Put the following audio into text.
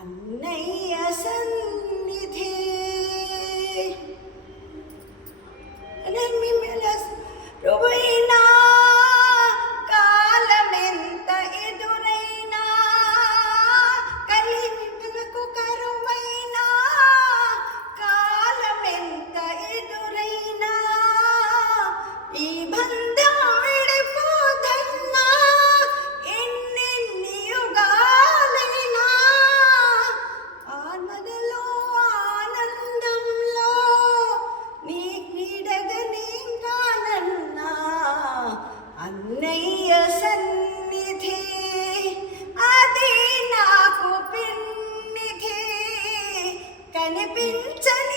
అన్నయ్య సన్నిధి రువైనా కాలమెంత ఎదురైనా కలిమికు కరువైనా కాలమెంత ఎదురైనా ఈ బంధం విడిపోదన్నా ఎన్నెన్ని యుగాలైనా ఆత్మదలో ఆనందంలో నీ నీడగని అన్నయ్య సన్నిధి అది నాకు పిన్నిధి కనిపించని